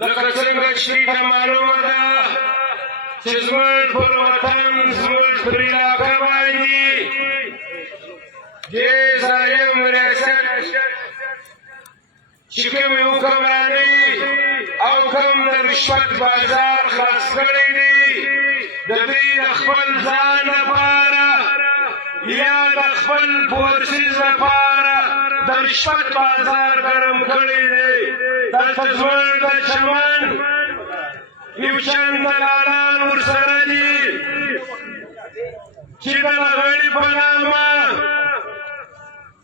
لکه څنګه چې ته معلومه ده چې زموږ پر وطن زموږ پر علاقه باندې دې ظالم ریاست چې کومې حکمرانۍ او کوم د رشوت بازار خلاص کړی دی د دوی د خپل ځان لپاره یا د خپل فورسز لپاره د رشوت بازار ګرم کړی دی دلته زموږ د چمن یو چند دلالان ورسره دي چې د لغړي په نامه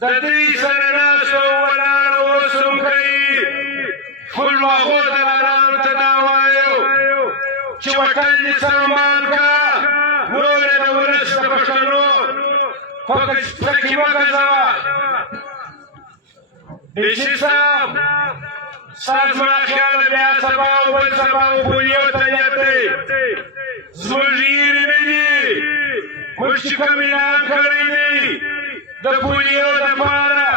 د دوی سره ناست او ولاړ اوس هم کوي خپلواخو دلالانو ته دا وایو چې وطن دې سامان کا نور یې د ولس د پښتنو پکې مه ګرځوه ډیشي صاحب ستا زما خیال بیا سبا او بل سبا مو پولیو ته نیت دی زموږ هیرې نه دي موږ چې کوم اعلان کړی دی د پولیو دپاره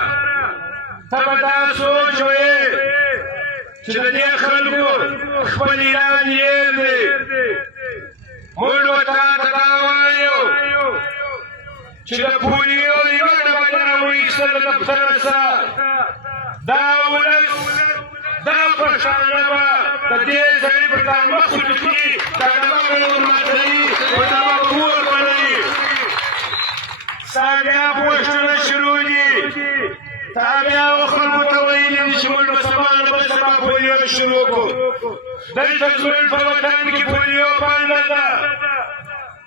ته به دا سوچ ویې چې د دې خلکو خپل اعلان هیر دی موږ به تا ته دا وایو چې د پولیو یوه ډبه نه راوایستل د دفتره سره دا ولس دا پښتانه به د دې ځای پر ځان مخ وټکي دا ډبه به یې ورماتوي او دا به اور بلوي ستا بیا پوښتنه شروع دي تا بیا خلکو ته ویلي دي چې موږ به سبا نه بل سبا پولیو شروع کړو دلته زموږ په وطن کې پولیو بنده ده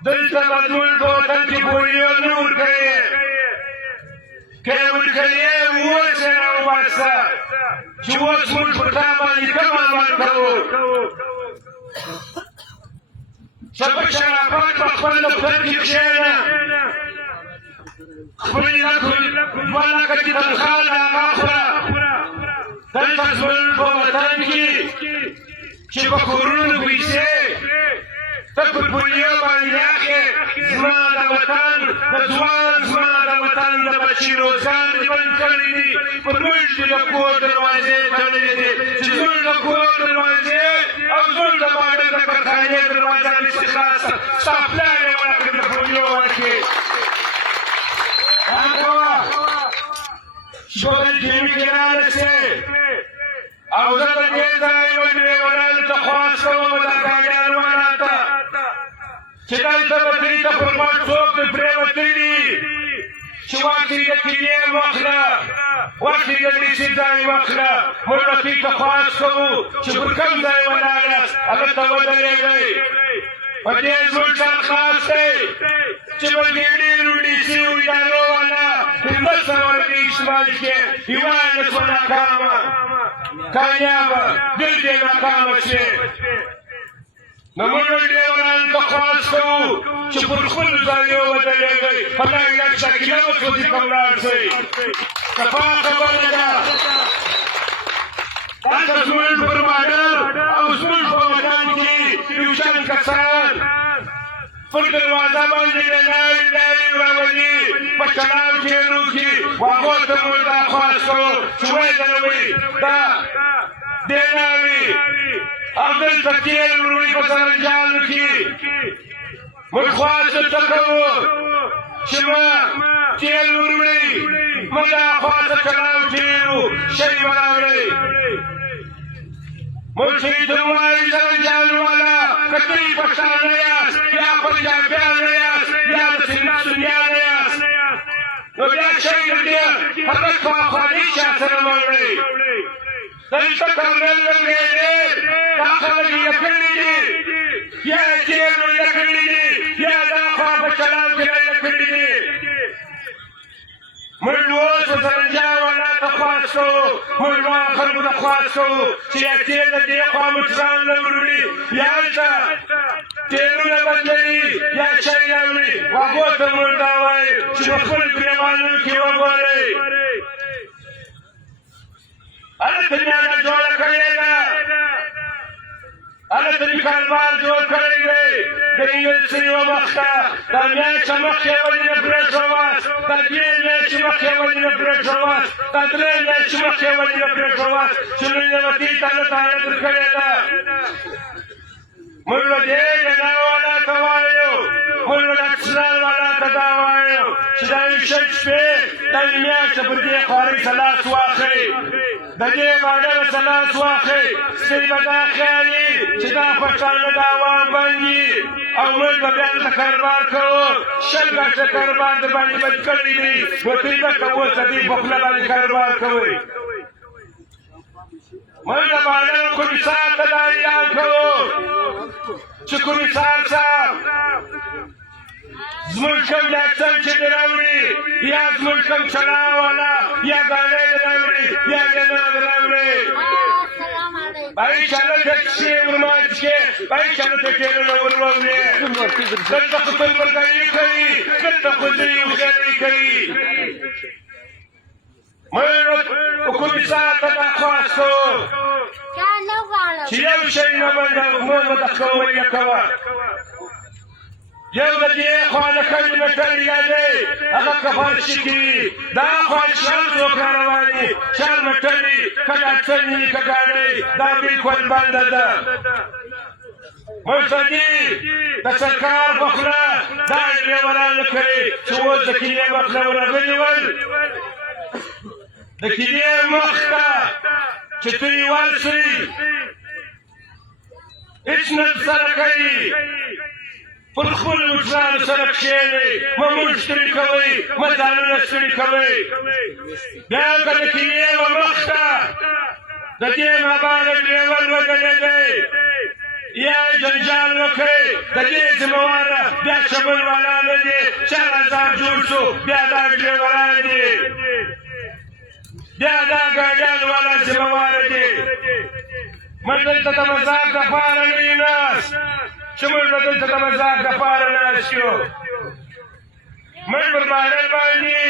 دلته به زموږ په وطن کې پولیو نه ورکوي که یې ورکوي اوس یې راوباسه چې اوس موږ په تا باندې کوم عمل کوو ته په شرافت په خپل دفتر کې کښېنه خپل دوه لکه چې تنخوا د هغه خوره دلته زموږ په وطن کې چې په کورونو پیسې ته پر پولیو باندې اخې زما د وطن د ځوان زما د وطن د بچي روزګار دې بند کړی دي پر موږ دې د کور دروازې تړلې دي چې زموږ د کور دروازې او زموږ د باډر د کارخانې دروازه نشي خلاصه ستا پلار یې ورکړې د پولیو ورکړې دا کوه چې په دې ټیمې کې رانسې او زه د دې ځای یو ډریورانو ته خواست کوم دا ګاډیان وراته چې دلته به دوی ته پر مټ څوک دې پرېوتلي دي چې واک دې د کینې واخله واک دې د لیسې ځای واخله موږ به دوی ته خواست کوو چې پر کوم ځای ولاړ یاست هلته ودرېږئ په دې زموږ درخواست دی چې په دې ډېرو ډیسي ادارو والا 1500 ورکړي استعمال کړي یوه یې نه شوه ناکامه کامیابه ډېر دې ناکامه شي نو موږ ډریورانو ته خواست کوو چې پر خپلو ځایو ودرېږئ په دا 100 کیلومترو دې په ولاړ شئ صفا خبره ده دلته زموږ پر باډر او زموږ په وطن کې یو چند کسان پر دروازه باندې د ناوې راولي په چلاو ټېرو کې هغو ته موږ دا خواست کوو چې وایي دروي دا دې ناوې او دلته تېل وروړي په سرنجانو کې موږ خواست ورته کوو چې ما تېل وروړي موږ دا خواته چلاو ټېرو شی به راوړئ موږ چې ته وایي سرنجانو والا که دوی پښتانه یاست یا پنجابیان یاست یا د سیمه سنیان یاست نو بیا شی ډېر هغه خواخوالي چا سره مه وړئ دلته کرنل لنګېدې دا خلک یې کړي دي یا یې تېلو یې کړي دي یا دا خوا په چلاو کې یې کړي دي موږ اوس د سرنجان والا ته خواست کوو موږ نورو خلکو ته خواست کوو چې یا تېل د دې خوا موټران نه وروړي یا هلته تېلونه بندوي یا شی راوړي هغو ته موږ دا وایو چې په خپلو ګریوانونو کې وګورئ هلته مې اډه جوړه کړې ده هلته مې کاروبار جوړ کړی دی د انګلیسي و مخته دا میاشت مخکې ولې نه پرېښوداست دا دوې میاشتې مخکې ولې نه پرېښوداست دا درې میاشتې مخکې ولې نه پرېښوداست چې لوی نعمتي ته الله تعالی درکړې ده موږ به دې ګناه والا ته وایو موږ به د اکسلان والا ته دا وایو چې دا یې شل شپې دا یې میاشته پر دې خوارۍ ته لاس واخلي د دې ماډل ته لاس واخلي سپی به دا خیالي چې دا پښتانه د عوام باندې او موږ به بیا دلته کاروبار کوو شل ګټه کاروبار د باندې بند کړی دی نو دوی به که اوس د دوی په خوله باندې کاروبار کوئ موږ د ماډل کمیسار ته دا اعلان کوو چې کمیسار صاحب زموږ کوم ډاکټر چې دې راوړي یا زموږ کوم چلا والا یا ګاډۍ دې راوړي یا ګناه دې راوړي بھائی چلو ټیکسي ورمات کې بھائی چلو ټیکسي ورموي دلته خپل ورګړي کوي دلته خو دې وګړي کوي موږ کمیسار ته درخواست کوو چې یو شی نه باندې موږ د کوي کوه یو د دې خوا د کلي مټر یادې هغه کفارشي کوي دا خوا شل څوک را روان دي شل مټري که ډاکټر وي که ګاډۍ دا بلکل بنده ده مقصدي د سرکار په خوله دا ډریوران کوي چې اوس د کلي مخ نه ورغلي ول د کلي مخ ته چې دوی ورسئ هېڅ نه سره کوي پر خپلو مشرانو سره کښېنئ مه موږ ستړي کوئ مه ځانونه ستړي کوئ بیا که د کلي و مخ ته د دې مابعده ډریور وګډېدی یا یې جنجال وکړئ د دې ذمهواره بیا چمن والا نه دي 4000 جوړ شو بیا دا ډریوران دي بیا دا ګاډیان والا ذمهواره دي موږ دلته د مذاق دپاره نه یو ناست چې موږ به دلته د مذاق دپاره ناست یو موږ پر بهرن باندې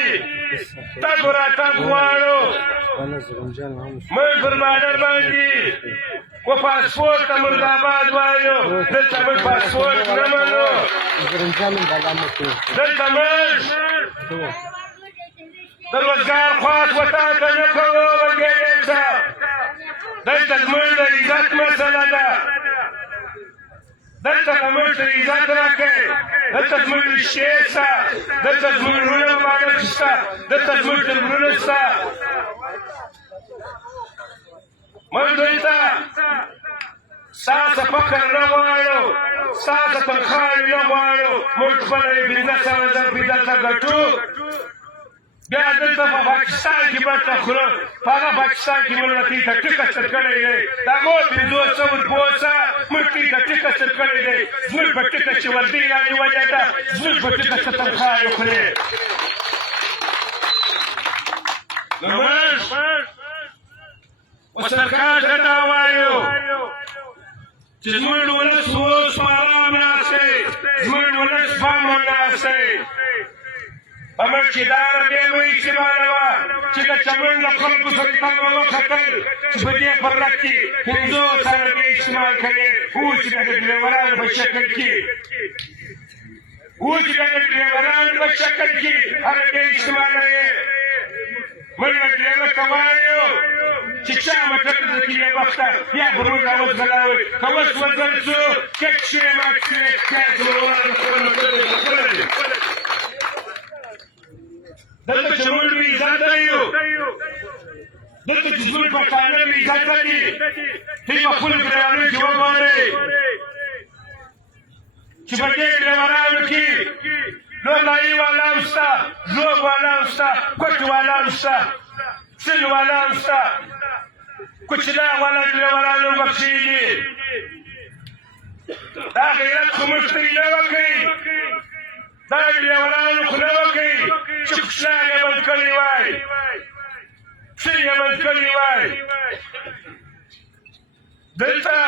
تګ و راتګ غواړو موږ پر بهرن باندې و پاسپورت ته مرادآباد وایو دلته موږ پاسپورت نه منو دلته موږ د روزګار خواست وطن ته نه کوو وګړي صاحب دلته زموږ د عزت مسله ده دلته زموږ ته عزت راکړئ دلته زموږ رشتې شته دلته زموږ وروڼه مبارک شته دلته زموږ تربورونه شته موږ دلته ستاسو فقر نه غواړو ستاسو تنخواوې نه غواړو موږ خپله 15,000 روپۍ دلته ګټو بیا دلته په پاکستان کې برته خورو په هغه پاکستان کې موږ دوی ته ټکس ورکړی دی د هغو 500 روپیو څخه موږ دوی ته ټکس ورکړی دی زموږ په ټکس چې وردۍ رانیولې ده زموږ په ټکس ته تنخواوې خورې نو موږ سرکار ته دا وایو چې زموږ ولس اوس په ارام ناست دی زموږ ولس په امن ناست دی په موږ چې دا ربیع لوی اجتماعه وه چې د چمن د خلکو سره ته مې وکتل چې په دې فرق کې 50 ربیع اجتماع کوي اوس چې د ډریورانو په شکل کې اوس چې د ډریورانو په شکل کې ربیع اجتماع نه یې موږ ډریور ته وایو چې چا مټر د کلي وخته یا به موږ راوځغلاوئ که اوس وځل شو کټ شوې مات شوې بیا ځوانانو خپل مټر خپله دي دلته چې موږ بې عزته یو دلته چې زموږ پښتانه بې عزته دي دوی په خپلو ګریوانو کې وګورئ چې په دې ګریوانو کې لومړی والا هم شته ژوب والا هم شته کوټ والا هم شته سل والا هم شته کوچنیان والا ګریوانان هم پکښې دي دا غیرت خو موږ ته نه وکړي دا ډریورانو خو نه وکړي چې کوچنیان یې بند کړي وای سل یې بند کړي وای دلته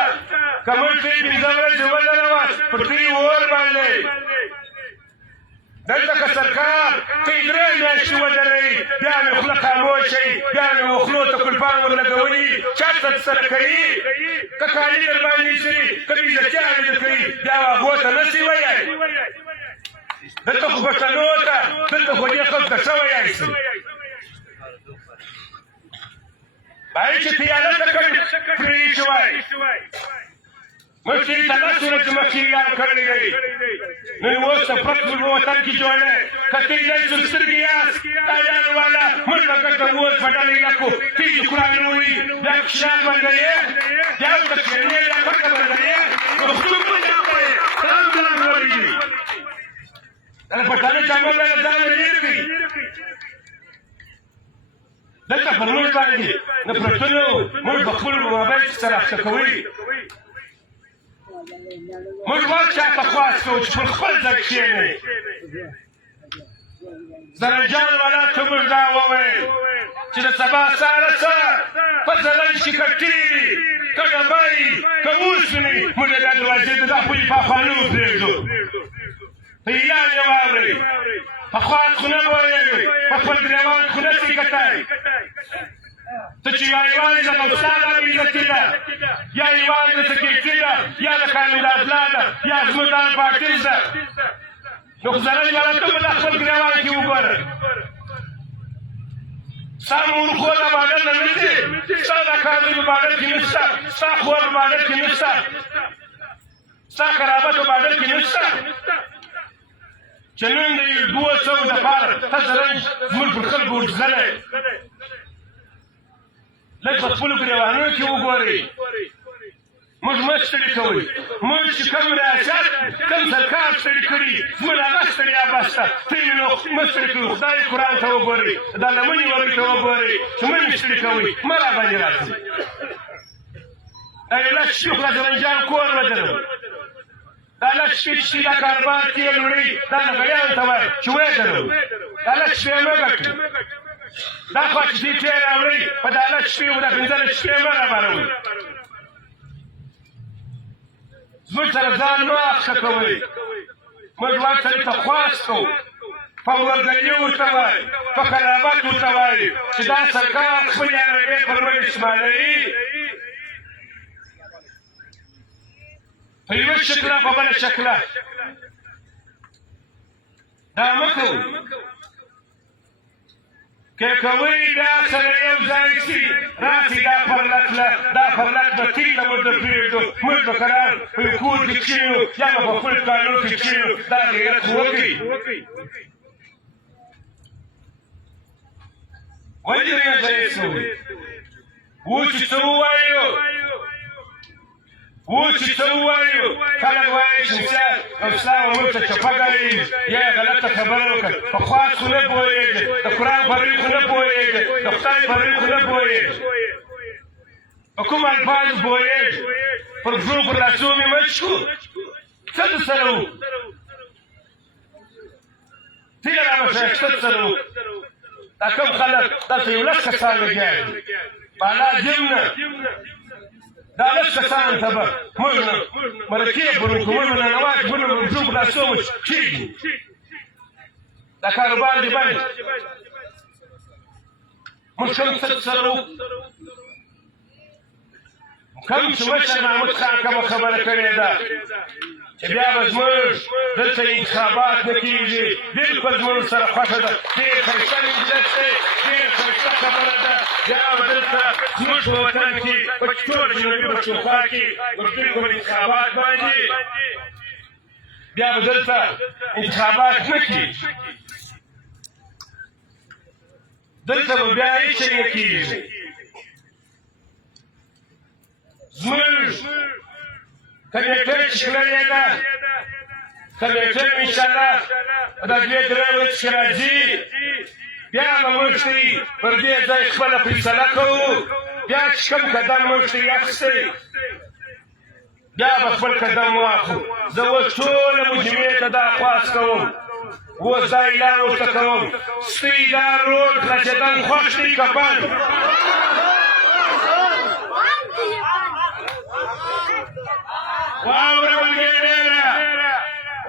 که موږ دوی 15 ورځې ولره وه پر دوی اور باندې دلته که سرکار ته یې 3 میاشتې ودروي بیا مې خوله خاموشئ بیا مې وخلو ته کلفان ورلګولي چاته سره کوي که کالي درباندې ایسي که عزتیانې در کوي بیا هغو ته نه شي ویلی دلته خو پښتنو ته دلته خو دې خلکو ته څه ویلی شي باید چې تیاره ته کړي پرې شوی مخکې ته داسې ورځ مخکې اعلان کړی دی نن اوس د پرت په وطن کې جوړ دی که ته یې سر سترګې یاست دا یار والا موږ به ګټه اوس په ډله یکو ته یې قرآن ووایي بیا کشان باندې یې بیا ورته کښېنې بیا پټه باندې یې روغتون باندې وایي سلام سلام وایي دا پښتانه چې عمل باندې ځان لرې کوي دلته پر موږ باندې د پرتونو موږ په خپلو موبایل سره اخته کوي موږ وخت چاته خواست کوو چې پر خپل ځای کښېنئ زرنجان والا ته موږ دا وویل چې د سبا ساره څه په زلنج کې که تیري که ډبرې که اوسپنې موږ د دروازې د دا پولې پاخوانه وپرېږدو په اعلان یې واورئ په خوات خو نه پوهېږئ په خپل ګرېوان خو نه شئ کتئ ته چې یوازې د غوثان عزتي ده یا یوازې د سکیټي ده یا د کامیدازلا ده یا زموږ دا پارټیز ده نو خو زرنج والا ته به د خپل ګرېوان کې وګوره ستا مور خور د باډر نه نه ځي ستا دا کار په باډر کې نشته ستا خور په باډر کې نشته ستا قرابت په باډر کې نشته چې نن د 200 دپاره ته زرنج زموږ پر خلکو ورځغلی لږ په خپلو ګرېوانونو کې وګورئ موږ مه ستړي کوئ موږ چې کوم ریاست کوم سرکار ستړي کړي زموږ هغه ستړیا بس ده ته یې نو مه ستړي کوئ خدای قرآن ته وګورئ دا لمنې ورې ته وګورئ چې مه مې ستړي کوئ مه راباندې راسئ دا یې لږ شپې خو د زرنجان کور ودرو دا لږ شپې چې دا کاروبار تېل وړي دا نغریانو ته وایي چې ویې درو دا لږ شپې مه ګټو دا خوا چې دې تی راوړئ په دا لږ شپې و دا 15 شپې مه راباروئ زموږ سره ځان مه اخته کوئ موږ واک سړي ته خواست کوو په ورځني ورته وایي په قرابت ورته وایي چې دا سرکار خپلې عربې پر مړ استعمالوي په یوه شکله په بله شکله دا مه کوئ که کوئ بیا سره یو ځای شي راسي دا پرلک به تیل ته موږ د پرېږدو موږ به قرار په یو کور کې کښېنو یا به په خپل کارونو کې کښېنو دا غیرت خو وکړئ ولې نه ځای شوئ اوس چې څه ووایو اوس چې څه ووایو خلک وایي چې انسان اسلام موږ ته چپه ګڼي یا یې غلطه خبره وکړه په خوات خو نه پوهېږي د قرآن په روی خو نه پوهېږي د خدای په روی خو نه پوهېږي په کوم الفاظو پوهېږي پر پښو پر لاسو مې مچ کړو څه درسره وو ته یې رابه ښایسته درسره وو دا کوم خلک دلته 11 کسان لګیا دي بالا جیم نه دا لږ کسانو ته به موږ مرکې پرو کړو موږ به ننواتې موږ به پښو په لاسو مو کېږي دا کاروبار دې بند موږ کوم څه سره وو کوم چې مشر محمود خان کومه خبره کړې ده چې بیا به زموږ دلته انتخابات نه کېږي بلکل زموږ سره خوښه ده ډېر ښایسته مجلس دی ډېر ښایسته خبره ده بیا به دلته زموږ په وطن کې په ټول جنوبي پښتونخوا کې په بلکل انتخابات باندې بیا به دلته انتخابات نه کېږي دلته به بیا هېڅ شی نه کېږي زموږ کمیټه چې کړې ده کمیټه انشاءالله په دا 2-3 ورځې کې راځي بیا به موږ ته پر دې ځای خپله فیصله کوو بیا چې کوم قدم موږ ته یې اخیستی بیا به خپل قدم واخلو زه اوس ټوله مجموعې ته دا خواست کوم اوس دا اعلان ورته کوم ستوی دا روډ رسېدن خوښ دی که بند واوره ملګرې ډېره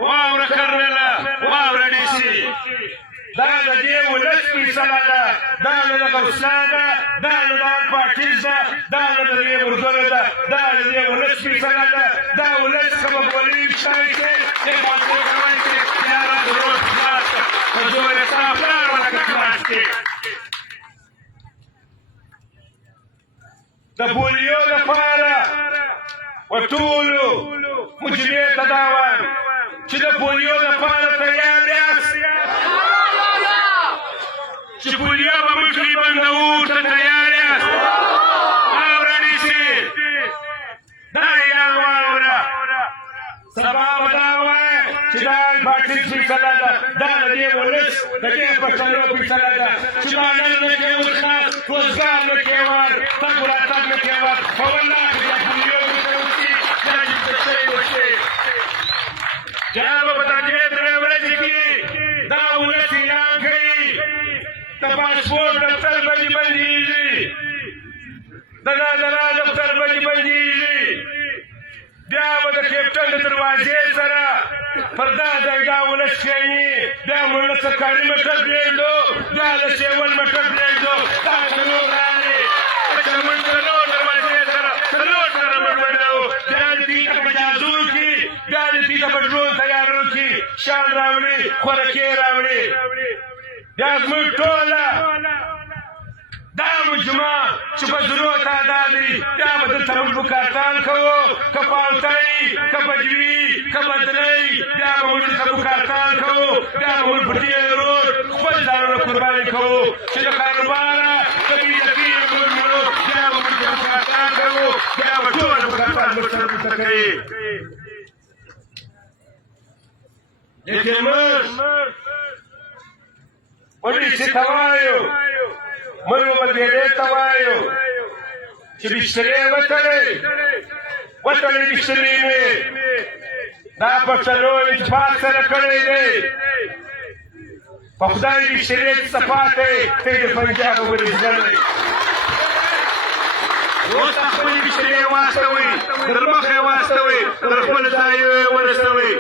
واوره کرنله واوره ډېسي دا د دې ولس فیصله ده، دا نه د غوثلا ده، دا نه د آل پارټیز ده، دا نه د دې ملګرو ده، دا د دې ولس فیصله ده. دا ولس که به ګولۍ وشتای شي دې فیصلې کولی شي یا راز روز خلاص کړه په زور یې ستا پلار ولکه خلاص کړي. د پولیو لپاره و ټولو مجرمې ته دا وایم چې د پولیو لپاره تیار یاست چې پولیو به موږ کړي بندوو ته تیار یاست. واوره نیسي دا اعلان واوره. سبا به دا وایه چې دا آل پارټیز فیصله ده، دا د دې ولس د دې پښتنو فیصله ده چې معلم نه کې وخلاص، روزګار نه کې ور، تګ راتګ نه کې ور. په والله که دا پولیو ورته وشي دا چې څه شی وشي جنابه په دغې درې ورځې کې دا ولس اعلان کوي د پاسپورټ دفتر به دې بندېږي، د نادره دفتر به دې بندېږي. بیا به د کیپټن د دروازې سره پر دا ځای دا ولس کښېني، بیا مله سرکاري موټر پرېږدو، بیا د سیول موټر پرېږدو. دا څلور راغلې په چمن څلور دروازې سره څلور سره موږ بندوو. بیا د دوی ته په جازو کړي، بیا د دوی ته په ډرون تیارو کړي، شان راوړي، خوراکې راوړي. بیا زموږ ټوله دا مجموعه چې په زرو تعداد وي بیا به دلته موږ بوکارتان کوو، که پالتۍ، که بجوي، که بدرۍ، بیا به موږ دلته بوکارتان کوو. بیا به موږ په دې روډ خپل ځانونه قرباني کوو چې د کاروباره که بیلتي موږ مرو، بیا به موږ بوکارتان کوو، بیا به ټوله بوکارتان موږ سره دلته کوي. لیکن موږ پولیسي ته وایو، موږ به ملګرې ته وایو چې بسترې وتړئ بسترې مې دا پښتنو اتفاق سره کړی دی. په خدای بسترې څه پاتې ته د پنجاب ورېږدلی. اوس خپلې بسترې واستوئ، تر مخه یې واستوئ، تر خپل ځای یې ورسوئ.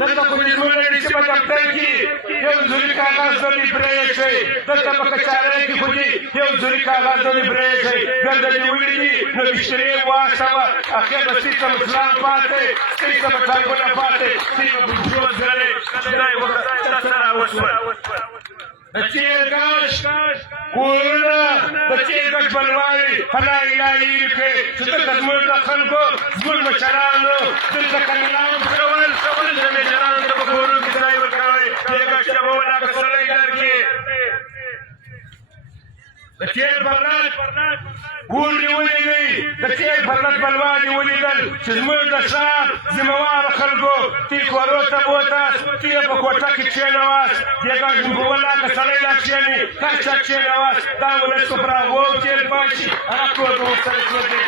دلته خو دې زموږ چې په دفتر کې یو زوري کاغذ باندې پرېږدئ، دلته په کچارۍ کې خو دې یو زوري کاغذ باندې پرېږدئ. ګرده دې وړي دي نو بسترې یې واچوه، اخر به سپي ته مسلان پاتې، سپي ته به ټانګونه پاتې، سپي به په پښو ځلې. خدای ورته سره وشول. د تېر ګاش کورونه د تېر ګاش بلواري فلا الهي کړې چې دلته زموږ د خلکو زموږ مشرانو دلته کلام کول، دلته مشرانو ته په کورونو کې ځای ورکوئ. دې ګاش ته به ولاکه سړی درکړي. د تېر برنت ور نیولې دی، د تېر برنت بلوا دې ولیدل چې زموږ د ښار ذمهواره خلکو تی کورو ته بوتاست، تی یې په کوټه کې کښېنواست. دې ګاش په ولاکه سړی لا کښېني، تاسو کښېنواست. دا ولس په براغو تېر پاتې شي، هغه ټول به ورسره سوځي.